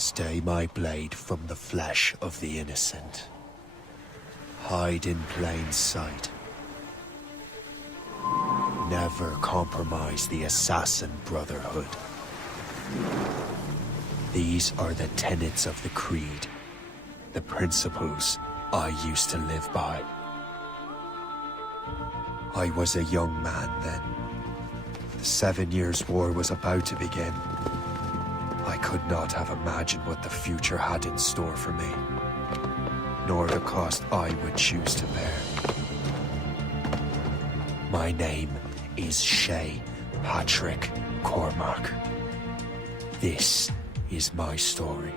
Stay my blade from the flesh of the innocent. Hide in plain sight. Never compromise the Assassin Brotherhood. These are the tenets of the Creed, the principles I used to live by. I was a young man then. The 7 Years' War was about to begin. I could not have imagined what the future had in store for me, nor the cost I would choose to bear. My name is Shay Patrick Cormac. This is my story.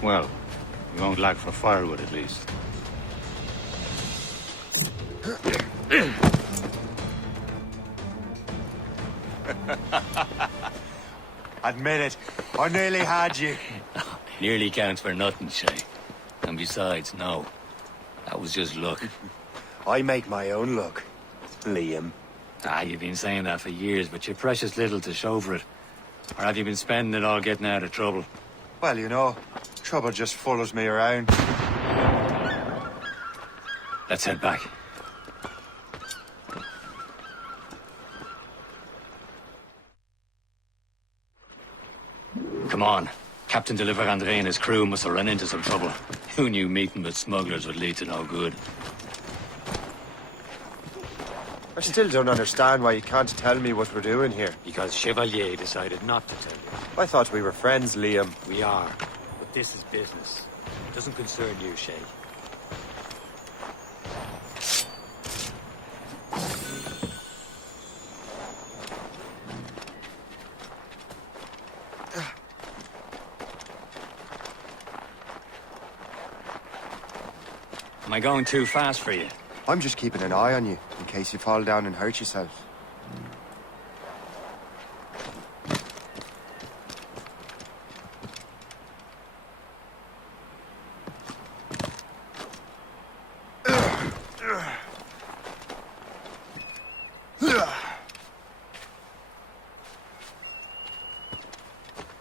Well, you won't lack for firewood at least. Admit it, I nearly had you. Nearly counts for nothing, Shay. And besides, no. That was just luck. I make my own luck, Liam. You've been saying that for years, but you've precious little to show for it. Or have you been spending it all getting out of trouble? Well, you know, trouble just follows me around. Let's head back. Come on. Captain de Andre and his crew must have run into some trouble. Who knew meeting with smugglers would lead to no good? I still don't understand why you can't tell me what we're doing here. Because Chevalier decided not to tell you. I thought we were friends, Liam. We are. But this is business. It doesn't concern you, Shay. Am I going too fast for you? I'm just keeping an eye on you, in case you fall down and hurt yourself.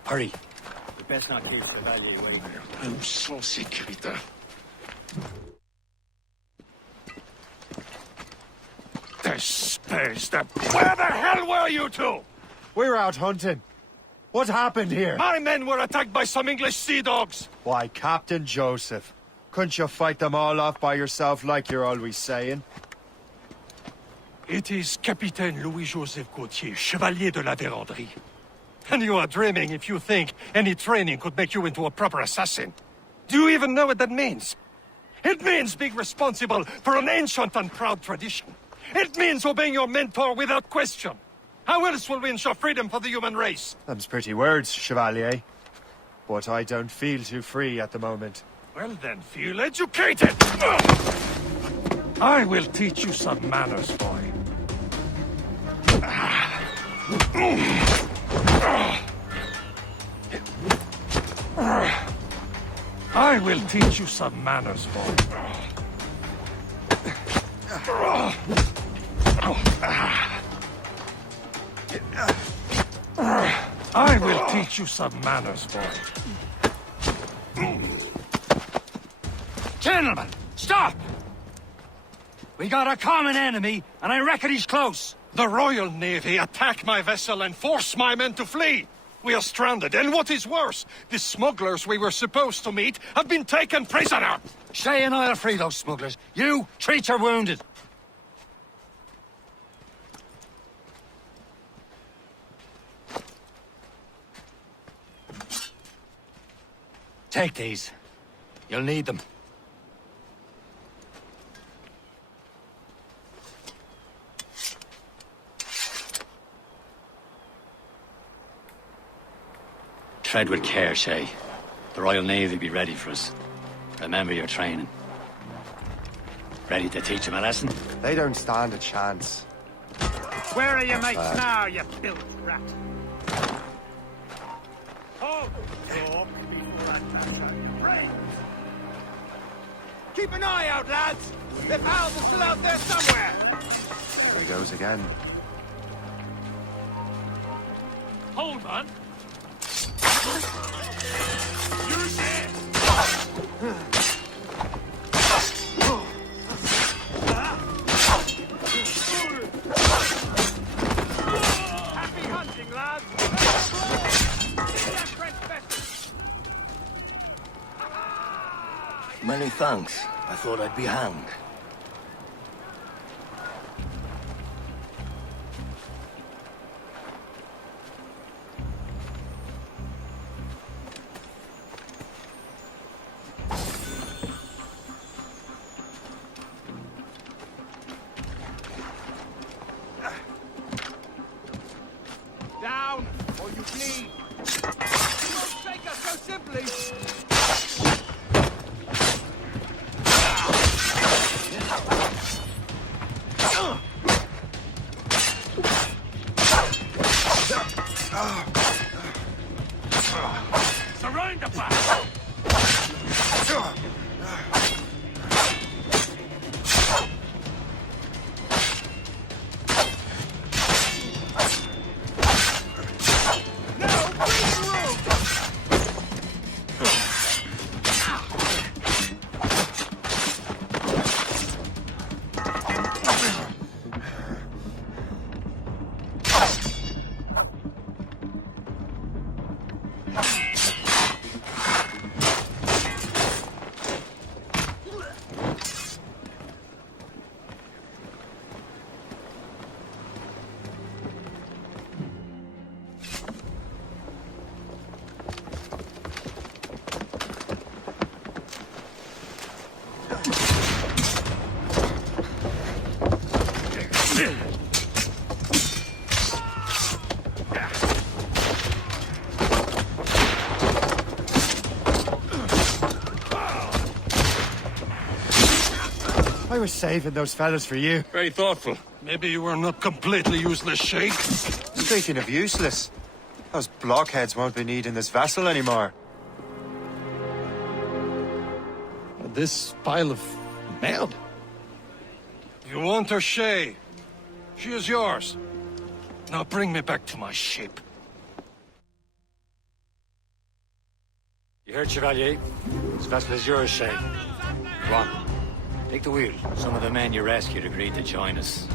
Hurry. We best not keep Chevalier waiting. I'm so sick, Rita. Where the hell were you two? We're out hunting. What happened here? My men were attacked by some English sea dogs. Why, Captain Joseph. Couldn't you fight them all off by yourself like you're always saying? It is Capitaine Louis-Joseph Gauthier, Chevalier de la Vérendrye. And you are dreaming if you think any training could make you into a proper assassin. Do you even know what that means? It means being responsible for an ancient and proud tradition. It means obeying your mentor without question. How else will we ensure freedom for the human race? Them's pretty words, Chevalier. But I don't feel too free at the moment. Well then, feel educated! I will teach you some manners, boy. I will teach you some manners, boy. I will teach you some manners, boy. Gentlemen, stop! We got a common enemy, and I reckon he's close. The Royal Navy attacked my vessel and forced my men to flee. We are stranded, and what is worse, the smugglers we were supposed to meet have been taken prisoner. Shay and I'll free those smugglers. You treat your wounded. Take these. You'll need them. tread with care, Shay. The Royal Navy be ready for us. Remember your training. Ready to teach them a lesson? They don't stand a chance. Where are your mates now, you bilge rat? Hold talk before I dash out your brains. Keep an eye out, lads! Their pals are still out there somewhere! There he goes again. Hold on! You're dead! Happy hunting, lads! That French vessel. Many thanks. I thought I'd be hanged. Down, or you bleed! You won't take us so simply! Surround the back! No, breathing room! I was saving those fellas for you. Very thoughtful. Maybe you were not completely useless, Sheikh. Speaking of useless, those blockheads won't be needing this vessel anymore. This pile of meld? You want her, Shay? She is yours. Now bring me back to my ship. You heard, Chevalier? This vessel is yours, Shay. Go on. Take the wheel. Some of the men you rescued agreed to join us.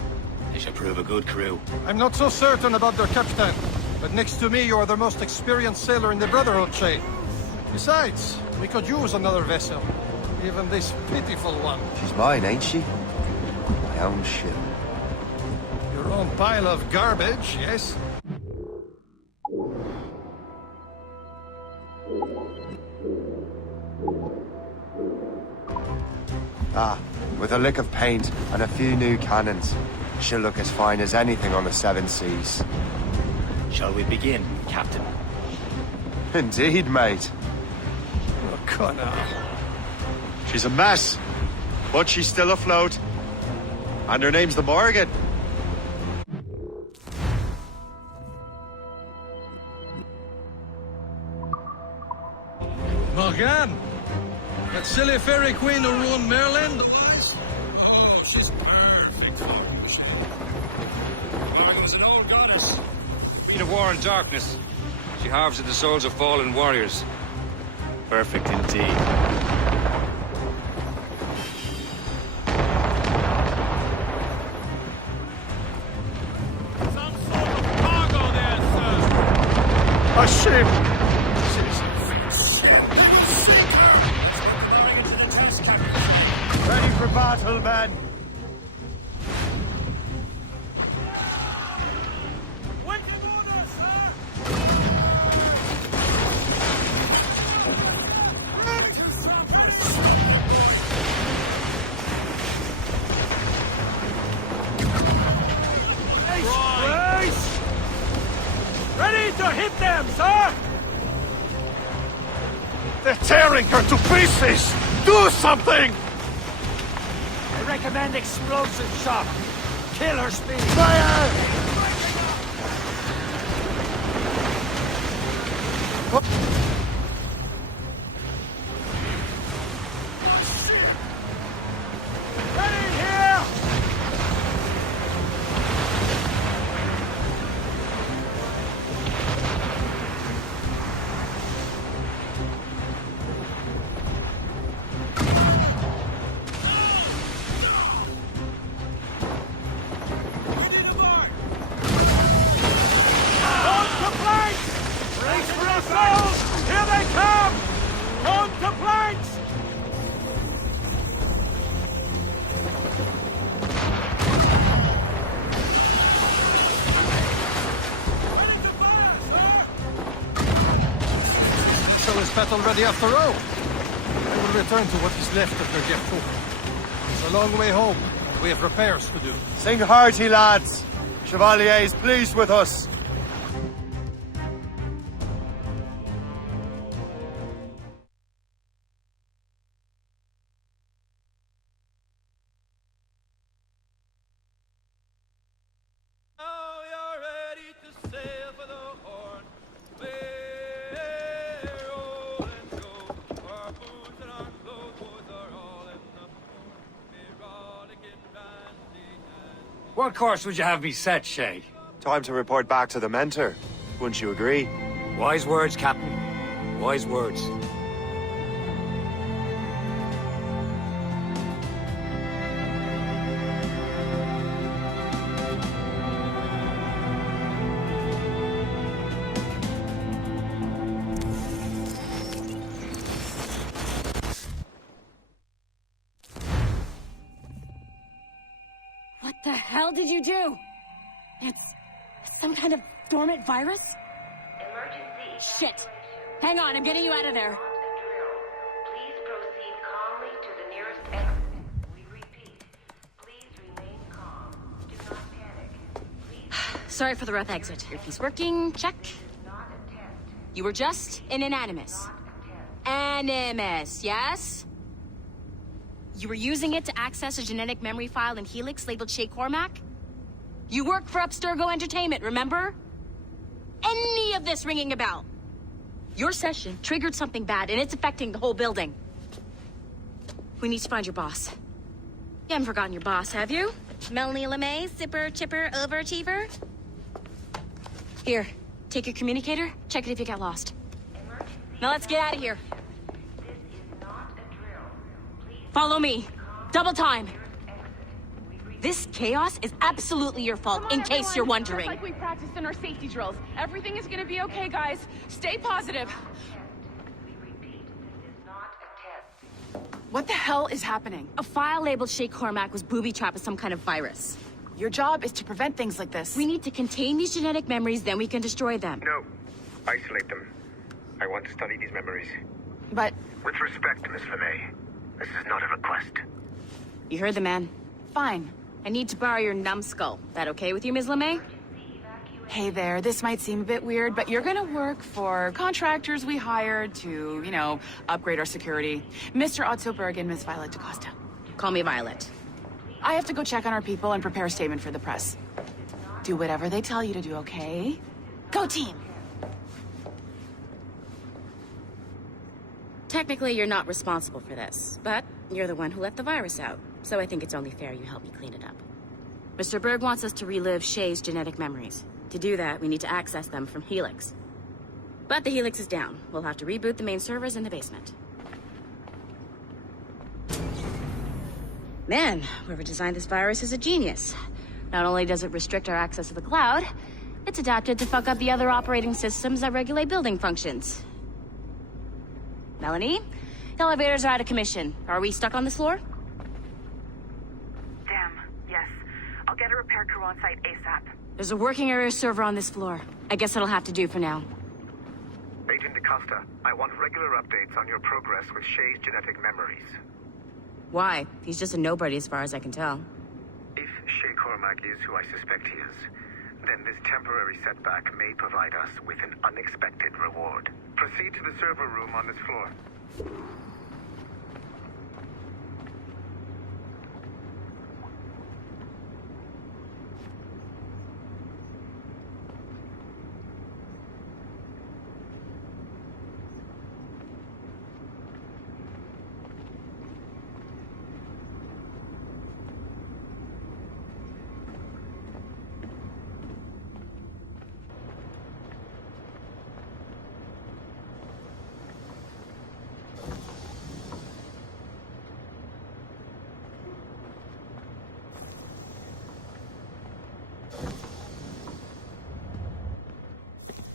They should prove a good crew. I'm not so certain about their captain, but next to me you are the most experienced sailor in the Brotherhood, Shay. Besides, we could use another vessel. Even this pitiful one. She's mine, ain't she? My own ship. Your own pile of garbage, yes? Ah, with a lick of paint and a few new cannons, she'll look as fine as anything on the Seven Seas. Shall we begin, Captain? Indeed, mate. Oh, Connor. She's a mess, but she's still afloat. And her name's the Morgan. Morgan! That silly fairy queen who ruined Maryland? Oh, she's perfect for you, Shay. Morgan's an old goddess. Queen of war and darkness. She harvests the souls of fallen warriors. Perfect indeed. Some sort of cargo there, sir! A ship! Ready for battle, men! Waiting orders, sir! Brace! Ready to hit them, sir! They're tearing her to pieces! Do something! I recommend explosive shock. Kill her speed. Fire! So is battle ready after all? I will return to what is left of the Gerfu. It's a long way home, and we have repairs to do. Sing hearty, lads. Chevalier is pleased with us. What course would you have me set, Shay? Time to report back to the mentor. Wouldn't you agree? Wise words, Captain. Wise words. What the hell did you do? It's some kind of dormant virus? Emergency. Shit. Hang on, I'm getting you out of there. Please proceed calmly to the nearest exit. We repeat. Please remain calm. Do not panic. Please Sorry for the rough exit. Your piece working, check. not attempt. You were just an animus. Animus, yes? You were using it to access a genetic memory file in Helix labeled Shay Cormac? You work for Abstergo Entertainment, remember? Any of this ringing a bell? Your session triggered something bad, and it's affecting the whole building. We need to find your boss. You haven't forgotten your boss, have you? Melanie LeMay, zipper, chipper, overachiever? Here, take your communicator, check it if you got lost. Now let's get out of here. This is not a drill. Please Follow me. Double time. exit. We repeat. This chaos is absolutely your fault, in case you're wondering. Just like we practiced in our safety drills. Everything is gonna be okay, guys. Stay positive. We repeat. This is not a test. What the hell is happening? A file labeled Shay Cormac was booby-trapped with some kind of virus. Your job is to prevent things like this. We need to contain these genetic memories, then we can destroy them. No. Isolate them. I want to study these memories. But With respect, Miss LeMay, this is not a request. You heard the man. fine. I need to borrow your numbskull. That okay with you, Ms. LeMay? Hey there, this might seem a bit weird, but you're gonna work for contractors we hired to, upgrade our security. Mr. Otto Berg and Miss Violet DaCosta. Call me Violet. I have to go check on our people and prepare a statement for the press. Do whatever they tell you to do, okay? Go team! Technically, you're not responsible for this, but you're the one who let the virus out, so I think it's only fair you help me clean it up. Mr. Berg wants us to relive Shay's genetic memories. To do that, we need to access them from Helix. But the Helix is down. We'll have to reboot the main servers in the basement. Man, whoever designed this virus is a genius. Not only does it restrict our access to the cloud, it's adapted to fuck up the other operating systems that regulate building functions. Melanie? The elevators are out of commission. Are we stuck on this floor? Damn, yes. I'll get a repair crew on site ASAP. There's a working area server on this floor. I guess that'll have to do for now. Agent DaCosta, I want regular updates on your progress with Shay's genetic memories. Why? He's just a nobody as far as I can tell. If Shay Cormac is who I suspect he is, then this temporary setback may provide us with an unexpected reward. Proceed to the server room on this floor.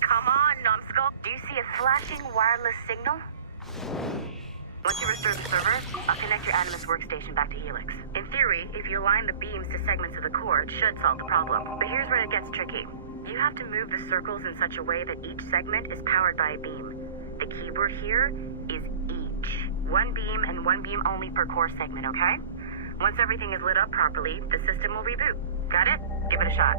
Come on, numbskull. Do you see a flashing wireless signal? Once you restore the server, I'll connect your Animus workstation back to Helix. In theory, if you align the beams to segments of the core, it should solve the problem. But here's where it gets tricky. You have to move the circles in such a way that each segment is powered by a beam. The keyword here is each. One beam and one beam only per core segment, okay? Once everything is lit up properly, the system will reboot. Got it? Give it a shot.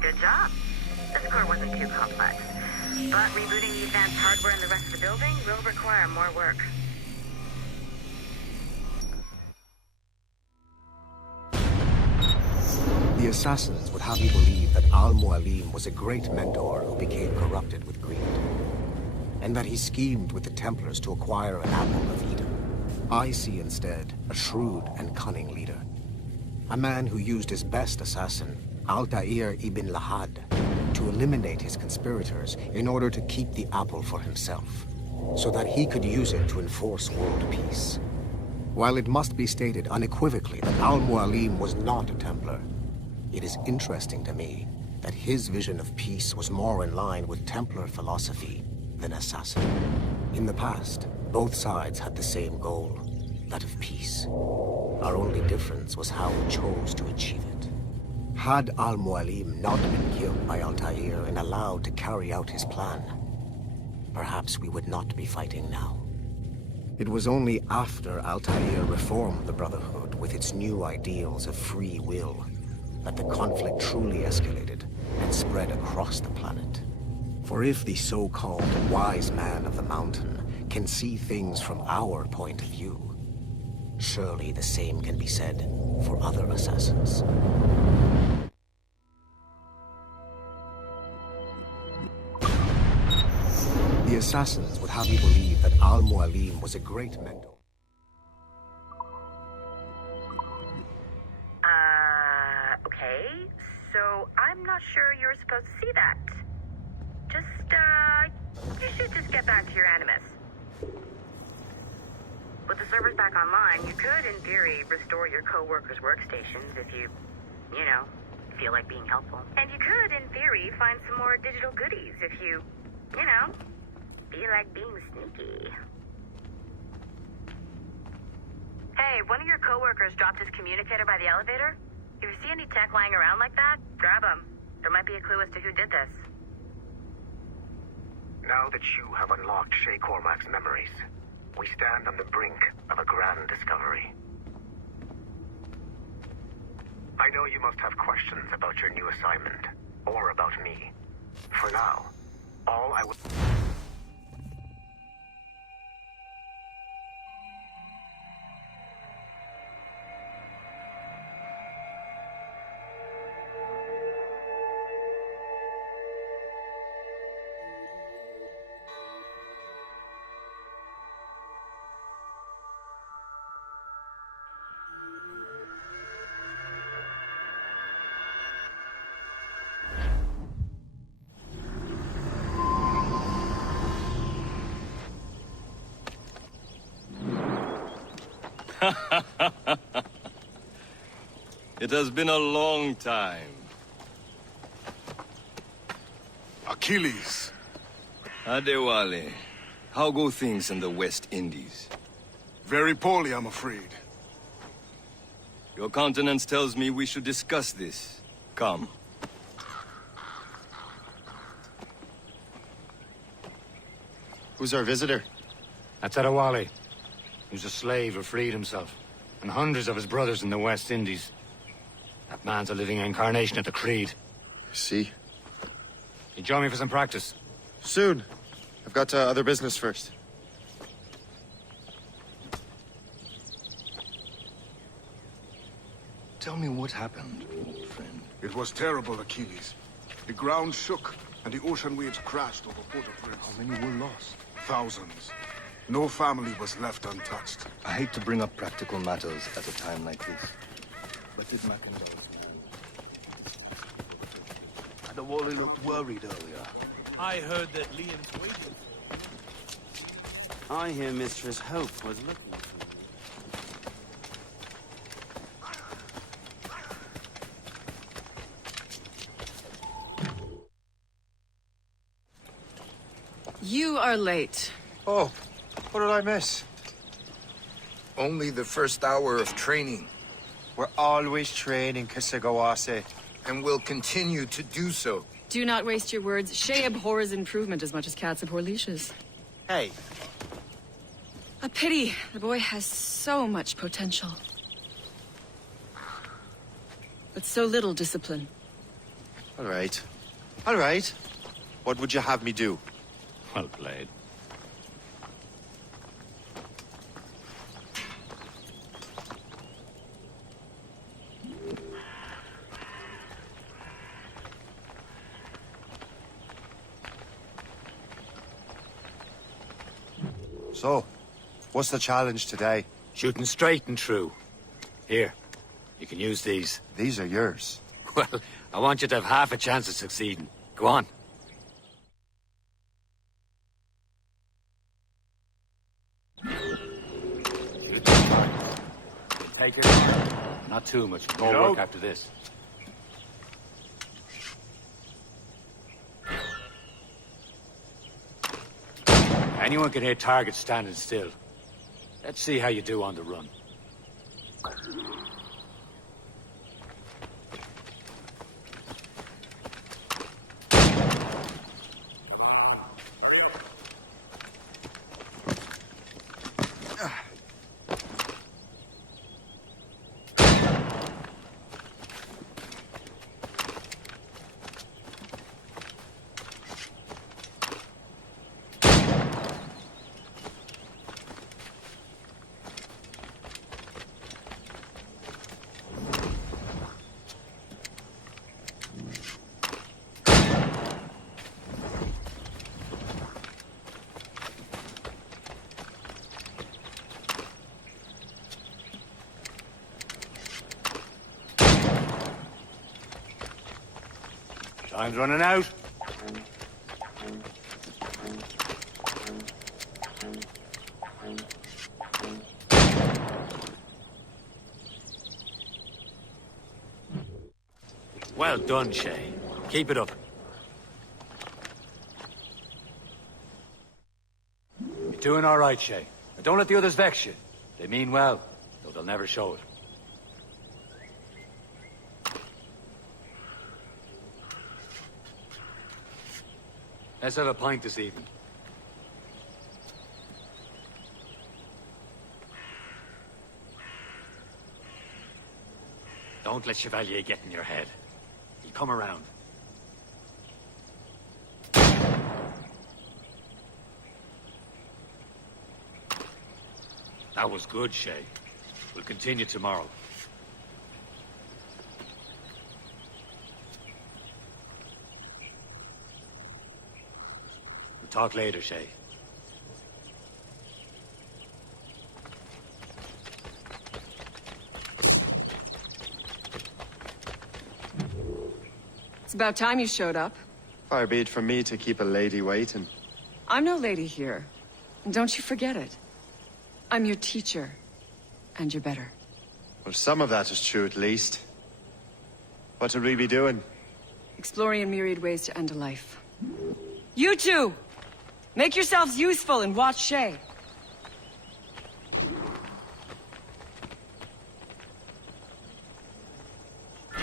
Good job. This core wasn't too complex. But rebooting the advanced hardware in the rest of the building will require more work. The assassins would have you believe that Al-Mualim was a great mentor who became corrupted with greed, and that he schemed with the Templars to acquire an apple of Eden. I see instead a shrewd and cunning leader, a man who used his best assassin, Altair ibn Lahad, to eliminate his conspirators in order to keep the apple for himself, so that he could use it to enforce world peace. While it must be stated unequivocally that Al-Mualim was not a Templar, it is interesting to me that his vision of peace was more in line with Templar philosophy than assassin. In the past, both sides had the same goal, that of peace. Our only difference was how we chose to achieve it. Had Al-Mualim not been killed by Altair and allowed to carry out his plan, perhaps we would not be fighting now. It was only after Altair reformed the Brotherhood with its new ideals of free will that the conflict truly escalated and spread across the planet. For if the so-called wise man of the mountain can see things from our point of view, surely the same can be said for other assassins. The assassins would have you believe that Al-Mualim was a great mentor. Okay. So I'm not sure you're supposed to see that. You should just get back to your Animus. With the servers back online, you could, in theory, restore your co-workers' workstations if you feel like being helpful. And you could, in theory, find some more digital goodies if you feel like being sneaky. Hey, one of your co-workers dropped his communicator by the elevator. If you see any tech lying around like that, grab them. There might be a clue as to who did this. Now that you have unlocked Shay Cormac's memories, we stand on the brink of a grand discovery. I know you must have questions about your new assignment, or about me. For now, all I would... It has been a long time. Achilles. Adewale, how go things in the West Indies? Very poorly, I'm afraid. Your countenance tells me we should discuss this. Come. Who's our visitor? That's Adewale. Who's a slave who freed himself. And hundreds of his brothers in the West Indies. That man's a living incarnation of the Creed. See? You join me for some practice? Soon. I've got other business first. Tell me what happened, old friend. It was terrible, Achilles. The ground shook, and the ocean waves crashed over Port-au-Prince. How many were lost? Thousands. No family was left untouched. I hate to bring up practical matters at a time like this. But did Mackandal... Adewale looked worried earlier. I heard that Liam's waiting. I hear Mistress Hope was looking for you. You are late. Oh, what did I miss? Only the first hour of training. We're always training, Kisagawase. And will continue to do so. Do not waste your words. Shay abhors improvement as much as cats abhor leashes. Hey. A pity. The boy has so much potential. But so little discipline. All right. All right. What would you have me do? Well played. So, what's the challenge today? Shooting straight and true. Here, you can use these. These are yours. Well, I want you to have half a chance of succeeding. Go on. Take your time. Not too much. More work after this. Anyone can hit targets standing still. Let's see how you do on the run. Time's running out. Well done, Shay. Keep it up. You're doing all right, Shay. But don't let the others vex you. They mean well, though they'll never show it. Let's have a pint this evening. Don't let Chevalier get in your head. He'll come around. That was good, Shay. We'll continue tomorrow. We'll talk later, Shay. It's about time you showed up. Far be it from me to keep a lady waiting. I'm no lady here. And don't you forget it. I'm your teacher. And you're better. Well, some of that is true, at least. What should we be doing? Exploring a myriad ways to end a life. You two! Make yourselves useful and watch Shay.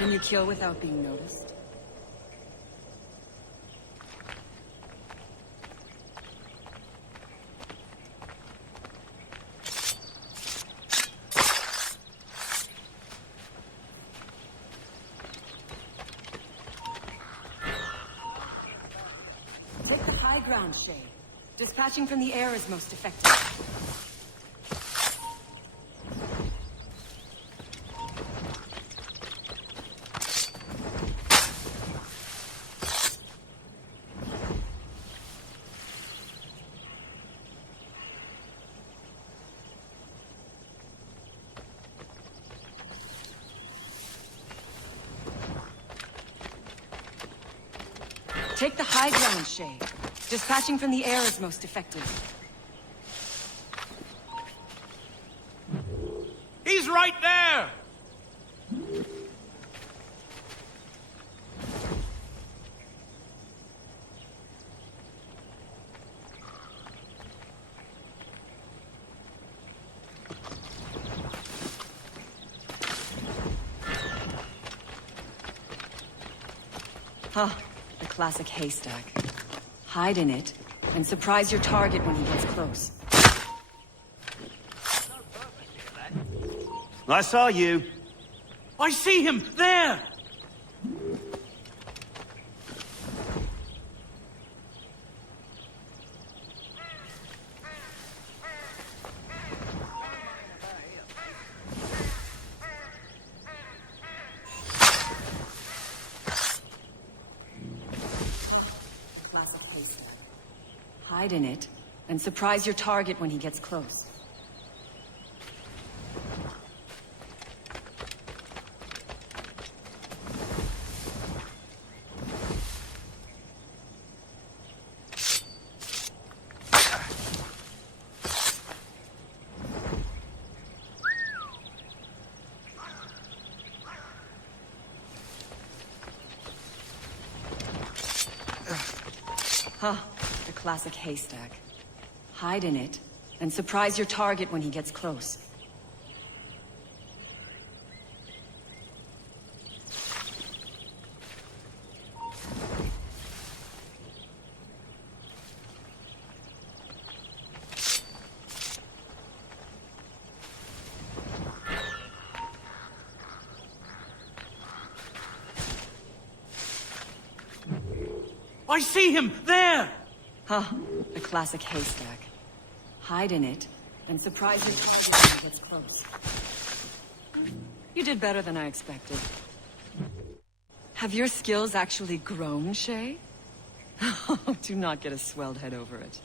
Can you kill without being noticed? Take the high ground, Shay. Dispatching from the air is most effective. Take the high ground, Shay. Dispatching from the air is most effective. He's right there! Huh. The classic haystack. Hide in it, and surprise your target when he gets close. I saw you. I see him! There! Hide in it, and surprise your target when he gets close. Huh. The classic haystack. Hide in it, and surprise your target when he gets close. I see him! There! Huh. The classic haystack. Hide in it, and surprise your target when he gets close. You did better than I expected. Have your skills actually grown, Shay? Do not get a swelled head over it.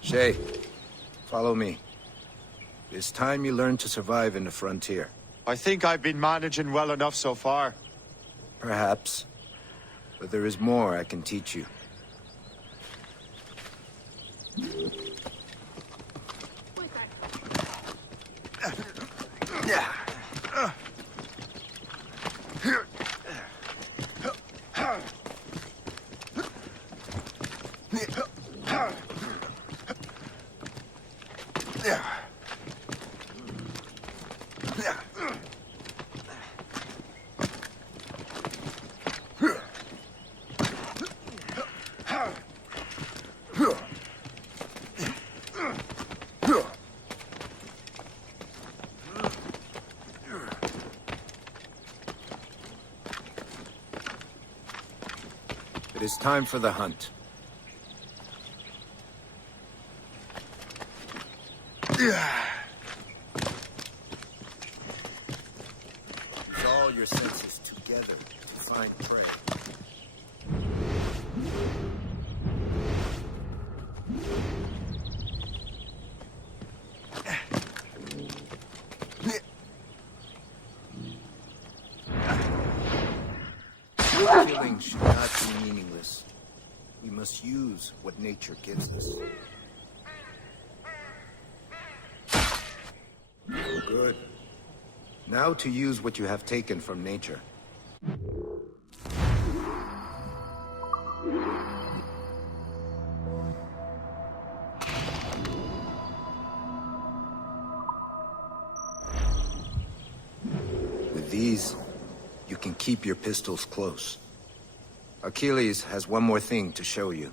Shay, follow me. It's time you learn to survive in the frontier. I think I've been managing well enough so far. Perhaps. But there is more I can teach you. It is time for the hunt. Use all your senses together to find prey. Killing should not be meaningless. We must use what nature gives us. Good. Now to use what you have taken from nature. these, you can keep your pistols close. Achilles has one more thing to show you.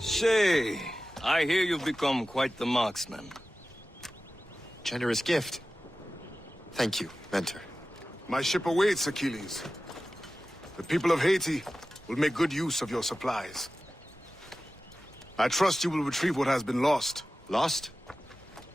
Shay, I hear you've become quite the marksman. Generous gift. Thank you, Mentor. My ship awaits, Achilles. The people of Haiti will make good use of your supplies. I trust you will retrieve what has been lost. Lost?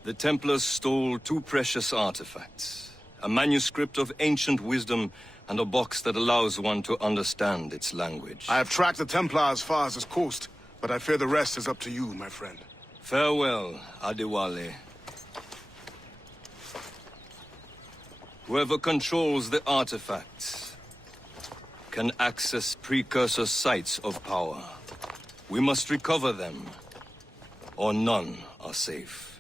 The Templars stole 2 precious artifacts. A manuscript of ancient wisdom and a box that allows one to understand its language. I have tracked the Templar as far as this coast, but I fear the rest is up to you, my friend. Farewell, Adewale. Whoever controls the artifacts can access precursor sites of power. We must recover them, or none are safe.